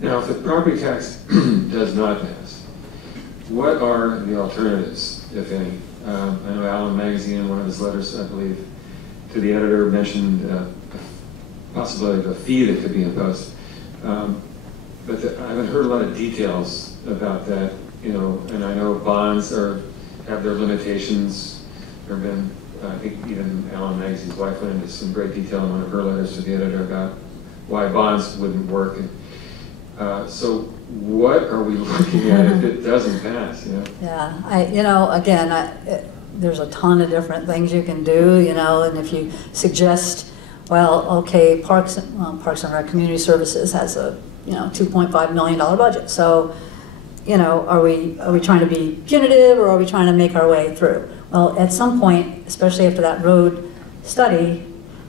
Now, if the property tax does not pass, what are the alternatives, if any? I know Allen Magazine, in one of his letters, I believe, to the editor mentioned the possibility of a fee that could be imposed. But I haven't heard a lot of details about that, you know, and I know bonds have their limitations. There have been, I think even Allen Magazine's wife went into some great detail in one of her letters to the editor about why bonds wouldn't work. And, so what are we looking at if it doesn't pass, you know? Yeah, you know, again, there's a ton of different things you can do, you know, and if you suggest, well, okay, Parks and Rec Community Services has a, you know, $2.5 million budget. So, you know, are we trying to be punitive, or are we trying to make our way through? Well, at some point, especially after that road study,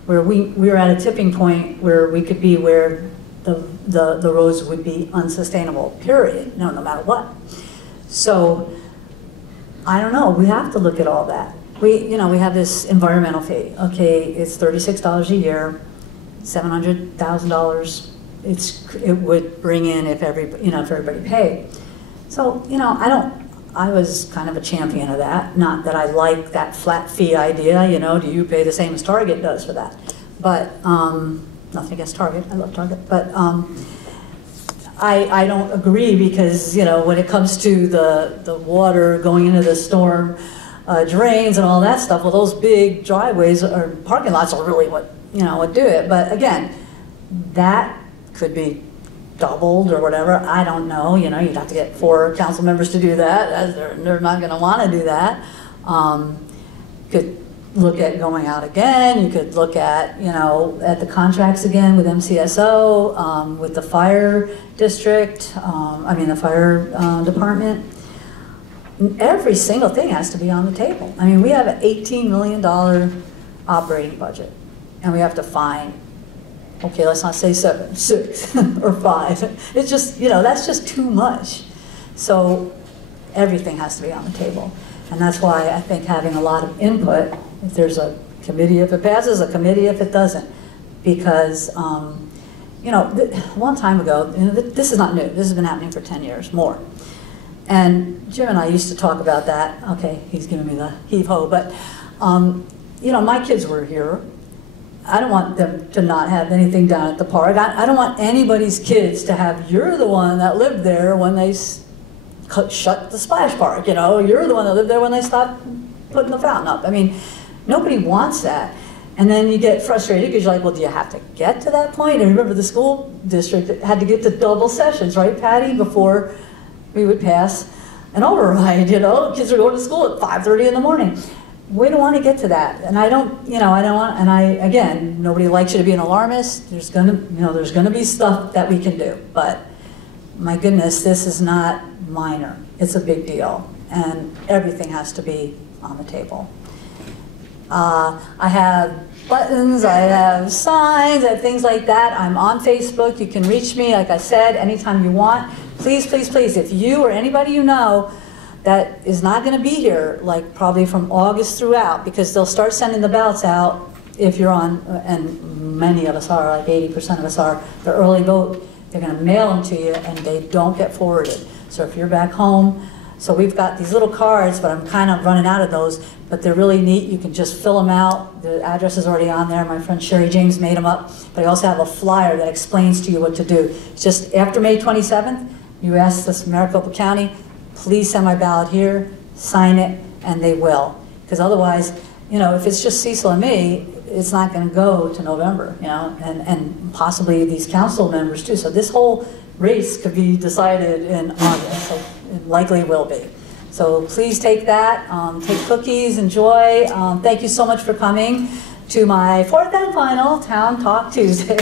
where we were at a tipping point where we could be where the roads would be unsustainable, period, no matter what. So, I don't know, we have to look at all that. We have this environmental fee. Okay, it's $36 a year, $700,000. It would bring in if everybody paid. So, you know, I was kind of a champion of that. Not that I like that flat fee idea, you know, do you pay the same as Target does for that? But, nothing against Target, I love Target, but I don't agree, because, you know, when it comes to the water going into the storm drains and all that stuff, well, those big driveways or parking lots are really what, you know, would do it. But again, that could be doubled or whatever, I don't know, you know, you'd have to get 4 council members to do that, as they're not gonna wanna do that. Could look at going out again, you could look at, you know, at the contracts again with MCSO, with the fire district, the fire department. Every single thing has to be on the table. I mean, we have an $18 million operating budget, and we have to find, okay, let's not say 7, 6, or 5. It's just, you know, that's just too much. So everything has to be on the table. And that's why I think having a lot of input, if there's a committee if it passes, a committee if it doesn't. Because, you know, a long time ago, you know, this is not new, this has been happening for 10 years, more. And Jim and I used to talk about that. Okay, he's giving me the heave-ho, but, you know, my kids were here. I don't want them to not have anything down at the park. I don't want anybody's kids to have, you're the one that lived there when they shut the splash park, you know, you're the one that lived there when they stopped putting the fountain up. I mean, nobody wants that. And then you get frustrated because you're like, well, do you have to get to that point? And remember, the school district had to get to double sessions, right, Patty, before we would pass an override, you know? Kids are going to school at 5:30 in the morning. We don't want to get to that, and I don't want, and again, nobody likes you to be an alarmist. There's gonna be stuff that we can do, but my goodness, this is not minor. It's a big deal, and everything has to be on the table. I have buttons, I have signs, I have things like that. I'm on Facebook. You can reach me, like I said, anytime you want. Please, please, please, if you or anybody you know that is not going to be here, like probably from August throughout, because they'll start sending the ballots out if you're on, and many of us are, like 80% of us are, the early vote, they're going to mail them to you and they don't get forwarded. So if you're back home, so we've got these little cards, but I'm kind of running out of those, but they're really neat. You can just fill them out. The address is already on there. My friend Sherry James made them up, but I also have a flyer that explains to you what to do. It's just after May 27th, you ask this Maricopa County, please send my ballot here, sign it, and they will. Because otherwise, you know, if it's just Cecil and me, it's not going to go to November, you know, and possibly these council members too. So this whole race could be decided in August, so it likely will be. So please take that, take cookies, enjoy. Thank you so much for coming to my 4th and final Town Talk Tuesday.